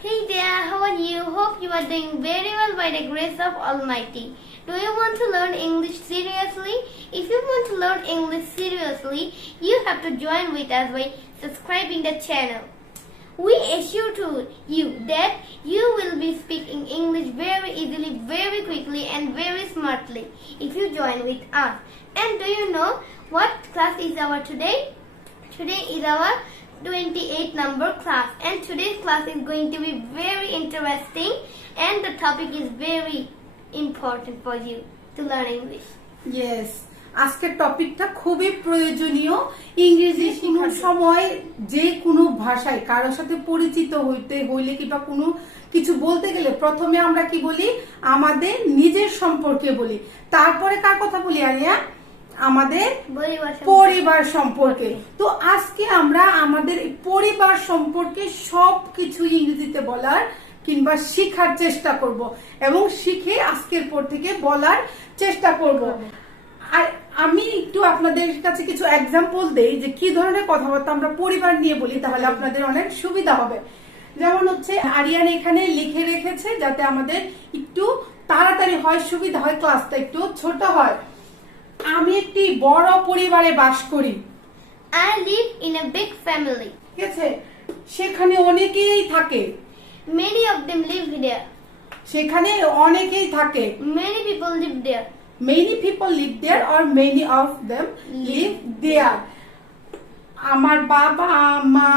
Hey there, how are you? Hope you are doing very well by the grace of Almighty. Do you want to learn English seriously? If you want to learn English seriously, you have to join with us by subscribing the channel. We assure to you that you will be speaking English very easily, very quickly and very smartly if you join with us. And do you know what class is our today? Today is our 28 number class, and today's class is going to be very interesting and the topic is very important for you to learn English. Yes, আজকের টপিকটা খুবই প্রয়োজনীয়। ইংরেজি শেখার সময় যে কোনো ভাষায় কারোর সাথে পরিচিত হইলে কিংবা কোনো কিছু বলতে গেলে প্রথমে আমরা কি বলি? আমাদের নিজের সম্পর্কে বলি, তারপরে কার কথা বলি আরিয়া? আমাদের পরিবার সম্পর্কে। তো আজকে আমরা আমাদের পরিবার সম্পর্কে সবকিছু ইংরেজিতে বলার কিংবা শেখার চেষ্টা করব এবং শিখে আজকের পর থেকে বলার চেষ্টা করব। আর আমি একটু আপনাদের কাছে কিছু এক্সাম্পল দেই যে কি ধরনের কথাবার্তা আমরা পরিবার নিয়ে বলি, তাহলে আপনাদের অনেক সুবিধা হবে। যেমন হচ্ছে আরিয়ান এখানে লিখে রেখেছে যাতে আমাদের একটু তাড়াতাড়ি হয়, সুবিধা হয়, ক্লাসটা একটু ছোট হয়। আমি একটি বড় পরিবারে বাস করি। I live in a big family. ঠিক আছে, সেখানে অনেকেই থাকে। Many of them live there. সেখানে অনেকেই থাকে। Many people live there. Many people live there or many of them live there. আমার বাবা মা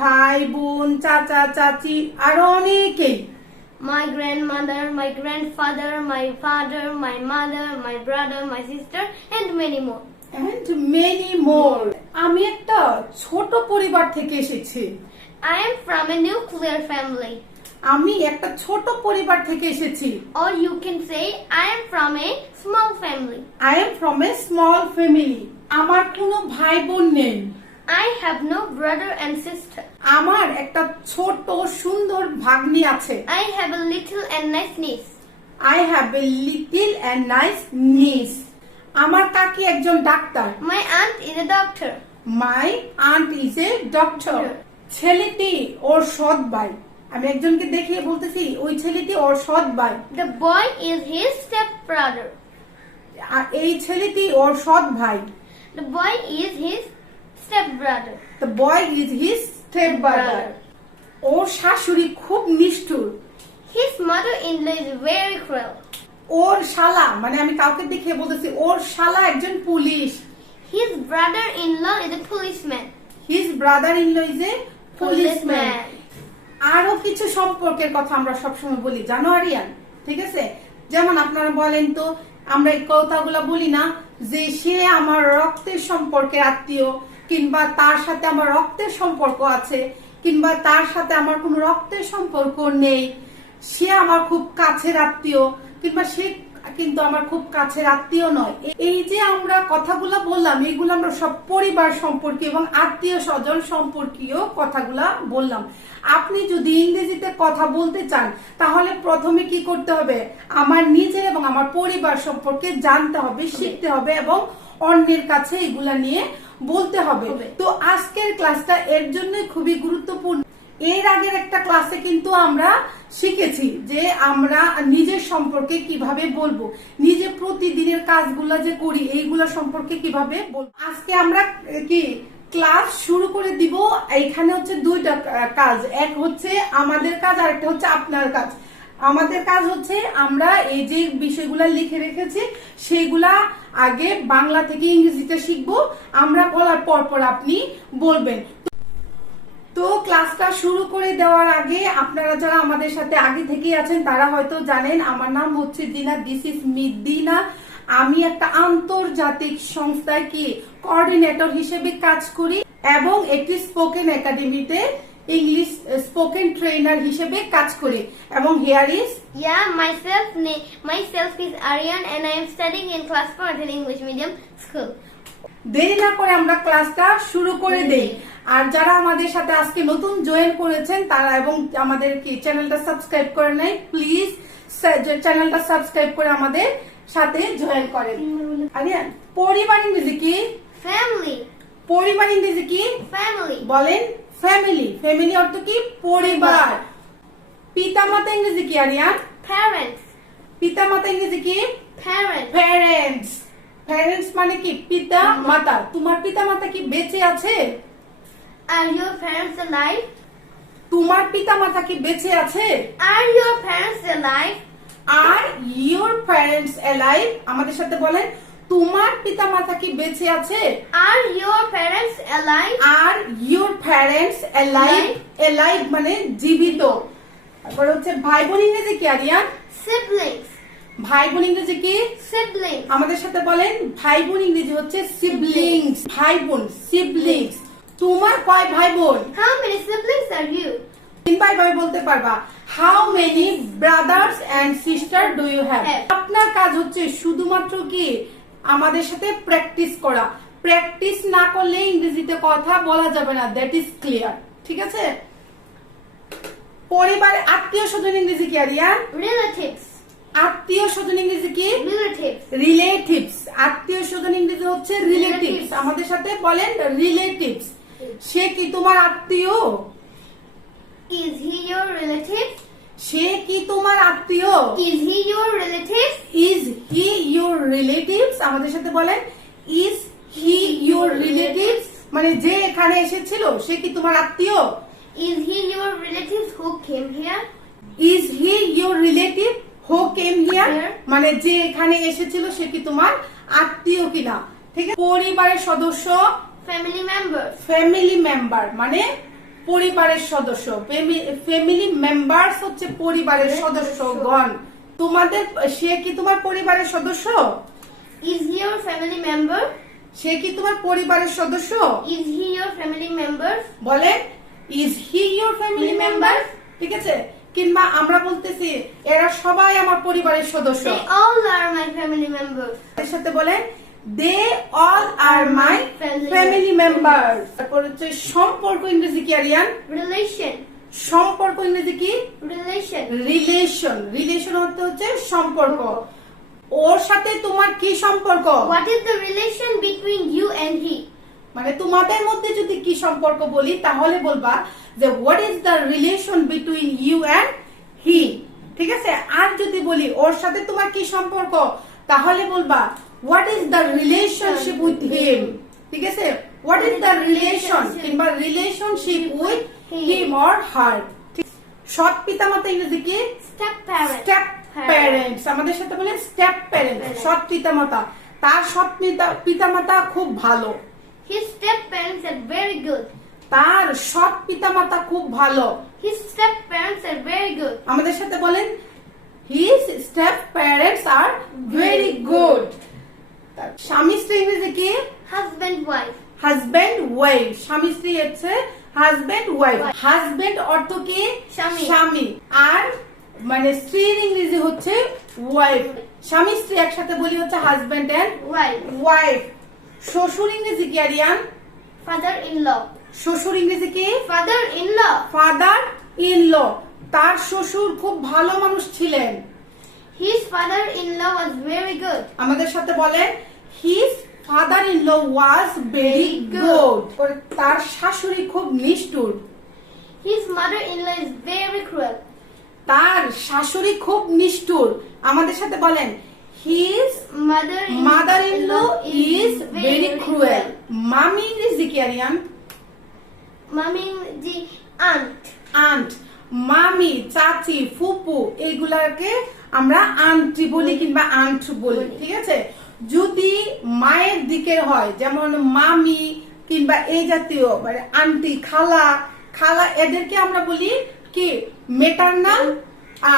ভাই বোন চাচা চাচি আরো অনেকেই। My grandmother, my grandfather, my father, my mother, my brother, my sister and many more. And many more. আমি একটা ছোট পরিবার থেকে এসেছি। I am from a nuclear family. আমি একটা ছোট পরিবার থেকে এসেছি। Or you can say I am from a small family. I am from a small family. আমার কোনো ভাই বোন নেই। I have no brother and sister. আমার একটা ছোট সুন্দর ভাগ্নি আছে। I have a little and nice niece. I have a little and nice niece. আমার কাকি একজন doctor. My aunt is a doctor. My aunt is a doctor. ছেলেটি ওর সৎ ভাই। আমি একজনকে দেখিয়ে বলতেছি ওই ছেলেটি ওর সৎ ভাই। The boy is his step brother. এই ছেলেটি ওর সৎ ভাই। The boy is his step brother. The boy is his step brother. ওর শাশুড়ি খুব নিষ্ঠুর। His mother-in-law is very cruel. ওর শালা, মানে আমি কাউকে দেখিয়ে বলতেছি ওর শালা একজন police. His brother-in-law is a policeman. His brother-in-law is a policeman. আরো কিছু সম্পর্কের কথা আমরা সবসময় বলি, জানো আরিয়ান? ঠিক আছে, যেমন আপনারা বলেন তো, আমরা এই কথাগুলো বলি না যে সে আমার রক্তের সম্পর্কের আত্মীয়, কিংবা তার সাথে আমার রক্তের সম্পর্ক আছে, কিংবা তার সাথে আমার কোনো রক্তের সম্পর্ক নেই, সে আমার খুব কাছের আত্মীয়, কিংবা সে কিন্তু আমার খুব কাছের আত্মীয় নয়। এই যে আমরা কথাগুলো বললাম, এইগুলো আমরা সব পরিবার সম্পর্কে এবং আত্মীয় স্বজন সম্পর্কীয় কথাগুলা বললাম। আপনি যদি ইংরেজিতে কথা বলতে চান তাহলে প্রথমে কি করতে হবে? আমার নিজের এবং আমার পরিবার সম্পর্কে জানতে হবে, শিখতে হবে এবং অন্যের কাছে এগুলা নিয়ে বলতে হবে। তো আজকের ক্লাসটা এর জন্য খুবই গুরুত্বপূর্ণ। এর আগের একটা ক্লাসে কিন্তু আমরা শিখেছি যে আমরা নিজের সম্পর্কে কিভাবে বলবো, নিজে প্রতিদিনের কাজগুলা যে করি এইগুলা সম্পর্কে কিভাবে বলবো। আজকে আমরা কি ক্লাস শুরু করে দিব। এখানে হচ্ছে দুইটা কাজ, এক হচ্ছে আমাদের কাজ আর একটা হচ্ছে আপনার কাজ। আমাদের কাজ হচ্ছে আমরা এই যে বিষয়গুলা লিখে রেখেছি সেইগুলা আগে বাংলা থেকে ইংরেজিতে শিখবো, আমরা বলার পর পর আপনি বলবেন। তো ক্লাসটা শুরু করে দেওয়ার আগে আপনারা যারা আমাদের সাথে আগে থেকেই আছেন তারা হয়তো জানেন আমার নাম হচ্ছে দিনা, দিস ইজ মি দিনা। আমি একটা আন্তর্জাতিক সংস্থায় কি কোঅর্ডিনেটর হিসেবে কাজ করি এবং একটি স্পোকেন একাডেমিতে ইংলিশ স্পোকেন ট্রেনার হিসেবে কাজ করি। এবং here is myself is Aryan and I am studying in class 4 at an English medium school. দেরি না করে আমরা ক্লাসটা শুরু করে দেই। আর যারা আমাদের সাথে আজকে নতুন জয়েন করেছেন তারা এবং আমাদের কি চ্যানেলটা সাবস্ক্রাইব করে নাই, প্লিজ চ্যানেলটা সাবস্ক্রাইব করে আমাদের সাথে জয়েন করেন। আরিয়ান, পরিবার ইংরেজি কি? ফ্যামিলি। পরিবার ইংরেজি কি? ফ্যামিলি। বলেন। ফ্যামিলি। ফ্যামিলি অর্থ কি? পরিবার। পিতামাতা ইংরেজি কি আরিয়ান? Parents. পিতামাতা ইংরেজি কি? Parents. প্যারেন্টস। প্যারেন্টস মানে কি? পিতা মাতা। তোমার পিতা মাতা কি বেঁচে আছে? Are your parents alive? তোমার পিতা মাতা কি বেঁচে আছে? Are your parents alive? Are your parents alive? আমাদের সাথে বলেন, তোমার পিতা মাতা কি বেঁচে আছে? Are your parents alive? Are your parents alive? Alive মানে জীবিত। তারপর হচ্ছে ভাই বোন ইংরেজি কি আরিয়ান? Siblings. ভাই বোন ইংরেজি কি? Siblings. আমাদের সাথে বলেন, ভাই বোন ইংরেজি হচ্ছে সিবলিংস। ভাই বোন সিবলিংস। তোমার কয় ভাই বোন? How many siblings are you? তিনবার ভাবে বলতে পারবা, how many brothers and sister do you have? আপনার কাজ হচ্ছে শুধুমাত্র কি আমাদের সাথে প্র্যাকটিস করা। প্র্যাকটিস না করলে ইংরেজিতে কথা বলা যাবে না, দ্যাট ইজ ক্লিয়ার। ঠিক আছে? পরিবার আত্মীয় স্বজন ইংরেজি কি আরিয়ান? Relatives. আত্মীয় স্বজন ইংরেজি কি? Relatives. রিলেটিভস। আত্মীয় স্বজন ইংরেজি হচ্ছে রিলেটিভস। আমাদের সাথে বলেন রিলেটিভস। সে কি তোমার আত্মীয়? Is he your relative? সে কি তোমার আত্মীয়? Is he your relative? Is he your relatives? আমাদের সাথে বলেন, ইজ হি ইউর রিলেটিভস মানে যে এখানে এসেছিল সে কি তোমার আত্মীয়? Is he your relative who came here? Is he your relative who came here মানে যে এখানে এসেছিল সে কি তোমার আত্মীয় কিনা? ঠিক আছে? পরিবারের সদস্য, Family members. ফ্যামিলি মেম্বার মানে পরিবারের সদস্য। ফ্যামিলি মেম্বারস হচ্ছে পরিবারের সদস্যগণ। তোমাদের সে কি তোমার পরিবারের সদস্য? Is he your family member? সে কি তোমার পরিবারের সদস্য? Is he your family member? বলেন, is he your family member? ঠিক আছে? কিংবা আমরা বলতেছি এরা সবাই আমার পরিবারের সদস্য। They all are my family members. এর সাথে বলেন, they all are my family member. তারপর হচ্ছে সম্পর্ক ইংরেজি কি আরিয়ান? Relation. সম্পর্ক ইংরেজি কি? Relation. রিলেশন। রিলেশন অর্থ হচ্ছে সম্পর্ক। ওর সাথে তোমার কি সম্পর্ক? What is the relation between you and he? মানে তোমাদের মধ্যে যদি কি সম্পর্ক বলি তাহলে বলবা যে what is the relation between you and he. ঠিক আছে? আর যদি বলি ওর সাথে তোমার কি সম্পর্ক তাহলে বলবা what is the relationship with him. ঠিক আছে? হোয়াট ইজ দ্য রিলেশন কিংবা relationship with him or her. সৎ পিতামাতা ইংরেজি কি? Step parents. Step parents. আমাদের সাথে বলেন স্টেপ প্যারেন্টস। সৎ পিতামাতা। তার সৎ পিতামাতা খুব ভালো। His step parents are very good. তার সৎ পিতামাতা খুব ভালো। His step parents are very good. আমাদের সাথে বলেন, his step parents are very good. স্বামী স্ত্রী ইংরেজি কি? Husband wife. Husband wife. স্বামী স্ত্রী হচ্ছে হাজবেন্ড ওয়াইফ। হাজবেন্ড অর্থ কি? স্বামী। স্বামী। আর মানে স্ত্রীর ইংরেজি হচ্ছে ওয়াইফ। স্বামী স্ত্রী একসাথে বলি হচ্ছে হাজবেন্ড এন্ড Wife. ওয়াইফ। শ্বশুর ইংরেজি কি আরিয়ান? Father-in-law. শ্বশুর ইংরেজি কি? Father-in-law. Father in law. তার শ্বশুর খুব ভালো মানুষ ছিলেন। His father-in-law was very good. আমাদের সাথে বলেন, his father in law was very good. তার শাশুড়ি খুব নিষ্ঠুর। His mother-in-law is very cruel. তার শাশুড়ি খুব নিষ্ঠুর। আমাদের সাথে বলেন, his mother in law is very cruel. মামি ইংরেজি কি Aryan? Mommy the aunt. Aunt. মামি, চাচি, ফুপু এইগুলাকে আমরা আন্টি বলি কিংবা আন্ট বলি। ঠিক আছে? যদি মায়ের দিকের হয় যেমন মামি কিংবা এই জাতীয় মানে আন্টি, খালা, খালা এদেরকে আমরা বলি কি মেটারনাল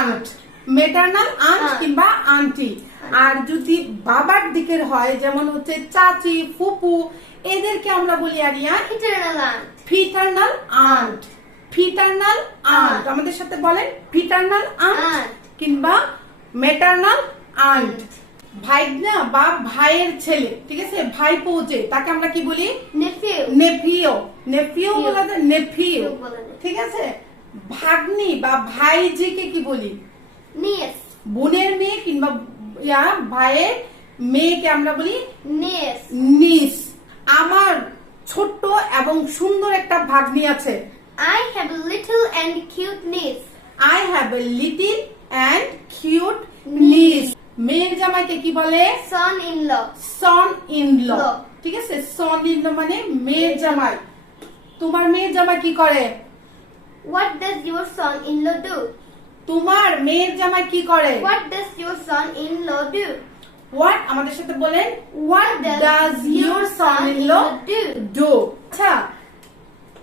আন্ট। মেটারনাল আন্ট কিংবা আন্টি। আর যদি বাবার দিকের হয় যেমন হচ্ছে চাচি, ফুপু এদেরকে আমরা বলি আরিয়ান Paternal aunt. Paternal aunt. Paternal aunt. আমাদের সাথে বলেন ফিটারনাল আন্ট কিংবা মেটারনাল আন্ট। ভাইনা বা ভাইয়ের ছেলে, ঠিক আছে, ভাইপো যে তাকে আমরা কি বলি? Nephew. নেফিও। নেফিও বলা যায় নেফিও। ঠিক আছে? ভাগ্নি বা ভাইজিকে কি বলি? Niece. বোনের মেয়ে কিংবা ভাইয়ের মেয়েকে আমরা বলি Niece. নিস। আমার ছোট্ট এবং সুন্দর একটা ভাগ্নি আছে। I have a little and cute niece. I have a little and cute niece. মেয়ের জামাইকে কি বলে? Son-in-law. Son-in-law. Law. ঠিক আছে, son-in-law মানে মেয়ের জামাই। তোমার মেয়ের জামাই কি করে? What does your son-in-law do? তোমার মেয়ের জামাই কি করে? What does your son-in-law do? What আমাদের সাথে বলেন, what does your son-in-law do? আচ্ছা,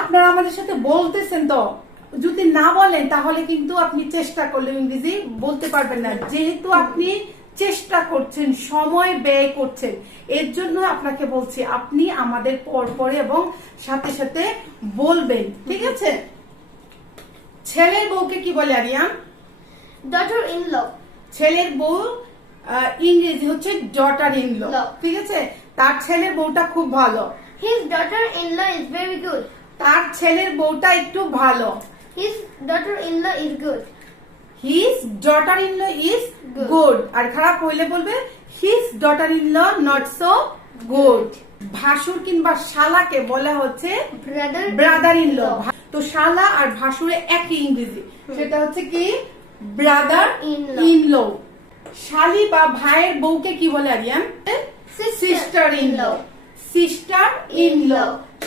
আপনারা আমাদের সাথে বলতেছেন তো, যদি না বলেন তাহলে কিন্তু আপনি চেষ্টা করলে ইংরেজি বলতে পারবেন না। যেহেতু আপনি চেষ্টা করছেন, সময় ব্যয় করছেন, এর জন্য আপনাকে বলছি আপনি আমাদের পরে এবং সাথে সাথে বলবেন, ঠিক আছে? ছেলের বউকে কি বলে আরিয়ান? Daughter-in-law. ছেলের বউ ইংরেজি হচ্ছে ডটার ইন ল, Law. ঠিক আছে? তার ছেলের বউটা খুব ভালো। His daughter-in-law is very good. তার ছেলের বউটা একটু ভালো। His daughter-in-law is good. His daughter-in-law is Good. good. আর খারাপ হইলে বলবে his daughter-in-law not so good. ভাসুর কিংবা শালাকে বলা হচ্ছে ব্রাদার ইন ল। তো শালা আর ভাসুরে একই ইংরেজি, সেটা হচ্ছে কি? Brother in law. শালি বা ভাইয়ের বউকে কি বলে Aryan? Sister in law. Sister in law.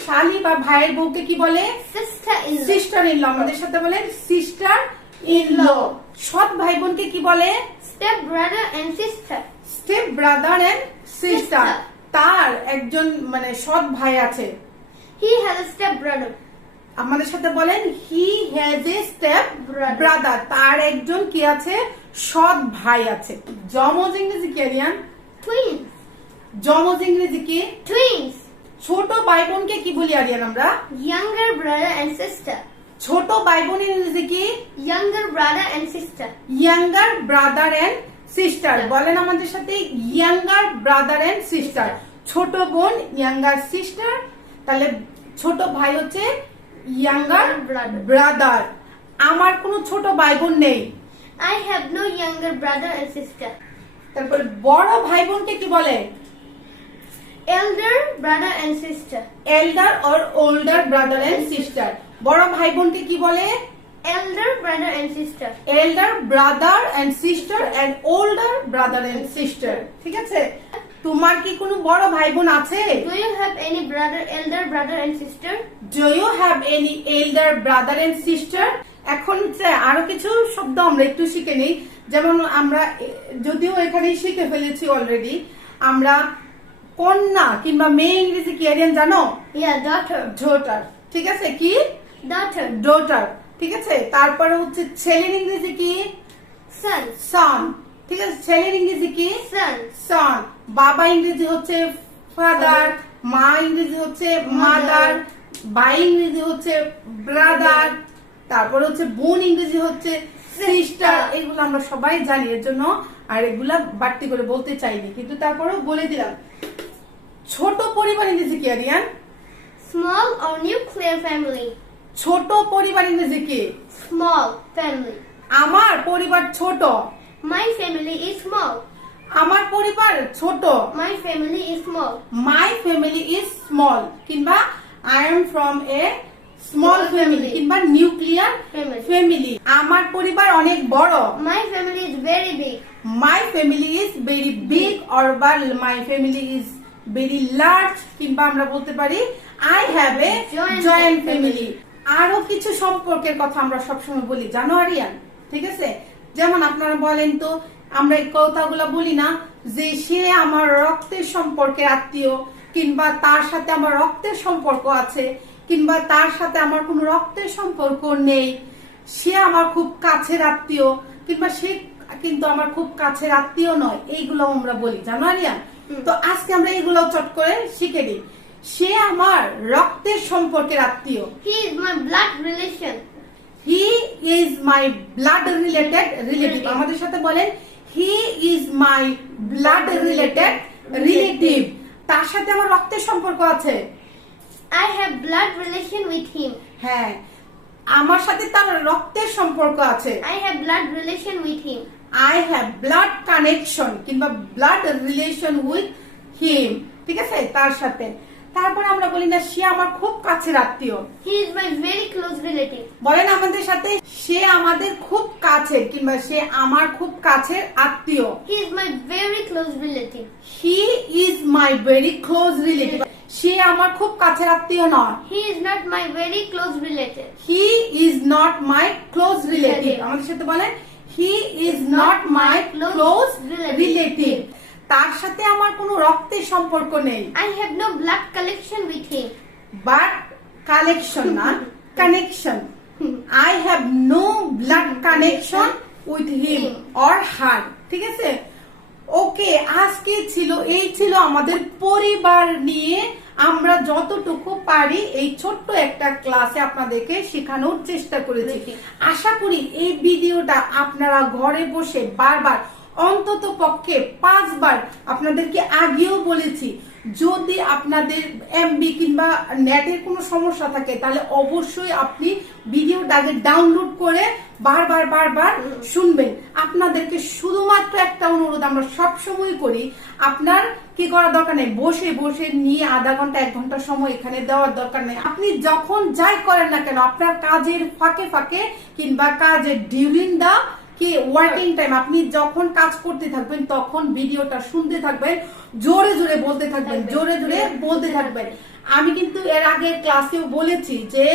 শালি বা ভাইয়ের বউকে কি বলে? Sister-in-law. Sister in law. আমাদের সাথে বলেন সিস্টার ইন ল। সৎ ভাই বোনকে কি বলে? Step-brother and sister. Step brother and sister. Sister. তার একজন মানে সৎ ভাই আছে। He has a step-brother. আমাদের সাথে বলেন he has a step brother. তার একজন কি আছে? সৎ ভাই আছে। যমজ ইংরেজি কি আরিয়ান? Twins. যমজ ইংরেজি কি? Twins. ছোট ভাই বোনকে কি বলি আরিয়ান আমরা? Younger brother and sister. ছোট ভাই বোন ইংরেজি কি? Younger brother and sister. Younger brother and sister. বলেন আমাদের সাথে ইয়াঙ্গার ব্রাদার এন্ড সিস্টার। ছোট বোন ইয়াঙ্গার সিস্টার, তাহলে ছোট ভাই হচ্ছে ইয়াঙ্গার ব্রাদার। আমার কোনো ছোট ভাই বোন নেই। I have no younger brother and sister. তারপর বড় ভাই বোনকে কি বলে? Elder brother and sister. Elder or older brother and sister. বড় ভাই বোনকে কি বলে? Elder brother and sister. Elder brother and sister and older brother and sister, ঠিক আছে? তোমার কি কোনো বড় ভাই বোন আছে? Do you have any elder brother and sister? Do you have any elder brother and sister? এখন হচ্ছে আরো কিছু শব্দ আমরা একটু শিখে নিই। যেমন আমরা যদিও এখানেই শিখে ফেলেছি অলরেডি, আমরা কন্যা কিংবা মেয়ে ইংরেজি কি আরিয়ান জানো? Yeah, daughter. ডটার, ঠিক আছে? কি? Daughter. ডটার, ঠিক আছে? তারপরে হচ্ছে ছেলের ইংরেজি কি? Son. সন, ঠিক আছে? ছেলের ইংরেজি কি? Son. সন। বাবা ইংরেজি হচ্ছে ফাদার, মা ইংরেজি হচ্ছে মাদার, ভাই ইংরেজি হচ্ছে ব্রাদার, তারপর হচ্ছে বোন ইংরেজি হচ্ছে সিস্টার। এগুলো আমরা সবাই জানি, এর জন্য আর এগুলা বাড়তি করে বলতে চাইনি, কিন্তু তারপরেও বলে দিলাম। ছোট পরিবার ইংরেজি কি Aryan? Small or nuclear family. ছোট পরিবার ইংরেজি কি? Small family. আমার পরিবার ছোট। My family is small. আমার পরিবার ছোট। My family is small. My family is small, কিংবা I am from a small family, কিংবা নিউক্লিয়ার ফ্যামিলি। আমার পরিবার অনেক বড়। My family is very big. My family is very big or বা my family is very large, কিংবা আমরা বলতে পারি I have a joint family. আরো কিছু সম্পর্কের কথা আমরা সবসময় বলি, জানো আরিয়ান? ঠিক আছে, যেমন আপনারা বলেন তো, আমরা এই কথাগুলো বলি না যে সে আমার রক্তের সম্পর্কের আত্মীয়, কিংবা তার সাথে আমার রক্তের সম্পর্ক আছে, কিংবা তার সাথে আমার কোনো রক্তের সম্পর্ক নেই, সে আমার খুব কাছের আত্মীয়, কিংবা সে কিন্তু আমার খুব কাছের আত্মীয় নয়। এইগুলো আমরা বলি, জানো আরিয়ান? তো আজকে আমরা এগুলো চট করে শিখে নিই। সে আমার রক্তের সম্পর্কের আত্মীয়। He is my blood relation. He is my blood related relative. আমাদের সাথে বলেন he is my blood related relative. তার সাথে আমার রক্তের সম্পর্ক আছে। I have blood relation with him. হ্যাঁ, আমার সাথে তার রক্তের সম্পর্ক আছে। I have blood relation with him. I have blood connection কিংবা blood relation with him, ঠিক আছে? তার সাথে। তারপর আমরা বলি না সে আমার খুব কাছের আত্মীয়, He is my very close relative. বলেন আমাদের সাথে সে আমাদের খুব কাছের কিংবা সে আমার খুব কাছের আত্মীয়। He is my very close relative. He is my very close relative. সে আমার খুব কাছের আত্মীয় নয়। He is not my very close relative. He is not my close relative. আমাদের সাথে বলেন He is not my close relative. তার সাথে আমার কোনো রক্তের সম্পর্ক নেই। I have no blood connection with him. But collection না, connection. I have no blood connection with him or her. ঠিক আছে? ওকে, আজকে এই ছিল আমাদের পরিবার নিয়ে আমরা যতটুকু পারি এই ছোট্ট একটা ক্লাসে আপনাদেরকে শেখানোর চেষ্টা করেছি। আশা করি এই ভিডিওটা আপনারা ঘরে বসে বারবার অন্তত পক্ষে 5 বার, আপনাদেরকে আগেও বলেছি যদি আপনাদের এমবি কিংবা নেটের কোনো সমস্যা থাকে তাহলে অবশ্যই আপনি ভিডিওটা আগে ডাউনলোড করে বারবার শুনবেন। আপনাদেরকে শুধুমাত্র একটা অনুরোধ আমরা সবসময় করি, আপনার কি করার দরকার নেই, বসে নিয়ে আধা ঘন্টা 1 ঘন্টা সময় এখানে দেওয়ার দরকার নেই। আপনি যখন যাই করেন না কেন আপনার কাজের ফাঁকে কিংবা কাজের ডিউরিং দা কি ওয়ার্কিং টাইম আপনি যখন কাজ করতে থাকবেন তখন ভিডিওটা শুনতে থাকবেন, জোরে বলতে থাকবেন, জোরে বলতে থাকবেন। আমি কিন্তু এর আগে ক্লাসেও বলেছি যে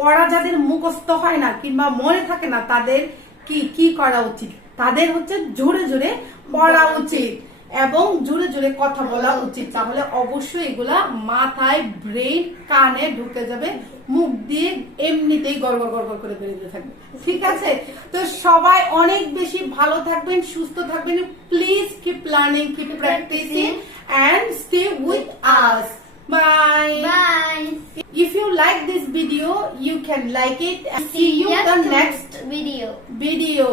পড়া যাদের মুখস্থ হয় না কিংবা মনে থাকে না তাদের কি করা উচিত, তাদের হচ্ছে জোরে পড়া উচিত এবং জোরে কথা বলা উচিত। তাহলে অবশ্যই এগুলা মাথায়, ব্রেন, কানে ঢুকে যাবে, মুখ দিয়ে এমনিতেই গড়গড় করে বেরিয়ে থাকবে। ঠিক আছে? তো সবাই অনেক বেশি ভালো থাকবেন, সুস্থ থাকবেন। Please keep learning, keep practising and stay with us. Bye. If you like this video, you can like it and see you the next video.